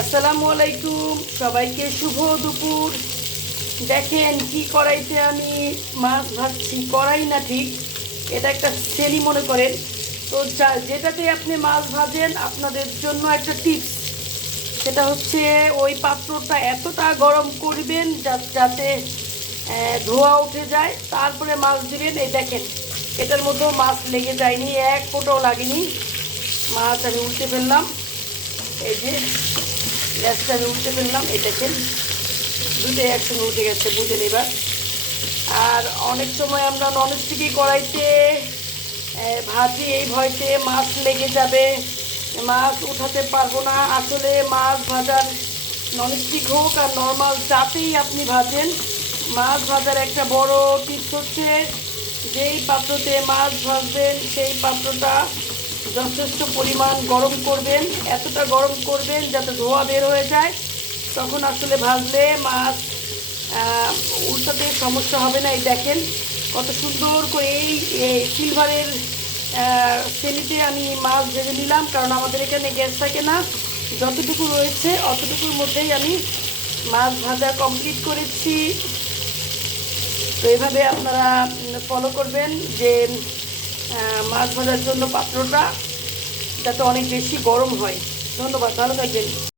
আসসালামু আলাইকুম, সবাইকে শুভ দুপুর। দেখেন কি কড়াইতে আমি মাছ ভাজছি, কড়াই না ঠিক, এটা একটা সেলি মনে করেন। তো যেটাতে আপনি মাছ ভাজেন আপনাদের জন্য একটা টিপস, সেটা হচ্ছে ওই পাত্রটা এতটা গরম করবেন যাতে ধোঁয়া উঠে যায়, তারপরে মাছ দিবেন। এই দেখেন, এটার মধ্যেও মাছ লেগে যায়নি, এক ফোঁটাও লাগেনি। মাছ আমি উল্টে ফেললাম, এই যে গ্যাসটা আমি উল্টে ফেললাম, এই দেখেন দুটোই একসঙ্গে উঠে গেছে, বুঝে নেবার। আর অনেক সময় আমরা ননস্টিকি কড়াইতে ভাজি, এই ভয়তে মাছ লেগে যাবে, মাছ উঠাতে পারবো না। আসলে মাছ ভাজার, ননস্টিক হোক আর নর্মাল যাতেই আপনি ভাজেন, মাছ ভাজার একটা বড় টিপস হচ্ছে যেই পাত্রতে মাছ ভাজবেন সেই পাত্রটা যথেষ্ট পরিমাণ গরম করবেন। এতটা গরম করবেন যাতে ধোঁয়া বের হয়ে যায়, তখন আসলে ভাজলে মাছ উল্টাতে সমস্যা হবে না। এই দেখেন কত সুন্দর করে এই সিলভারের সেলিতে আমি মাছ ভেজে নিলাম, কারণ আমাদের এখানে গ্যাস থাকে না। যতটুকু রয়েছে অতটুকুর মধ্যেই আমি মাছ ভাজা কমপ্লিট করেছি। তো এইভাবে আপনারা ফলো করবেন যে মাছ ভাজার জন্য পাত্রটা যাতে অনেক বেশি গরম হয়। ধন্যবাদ, ভালো থাকবেন।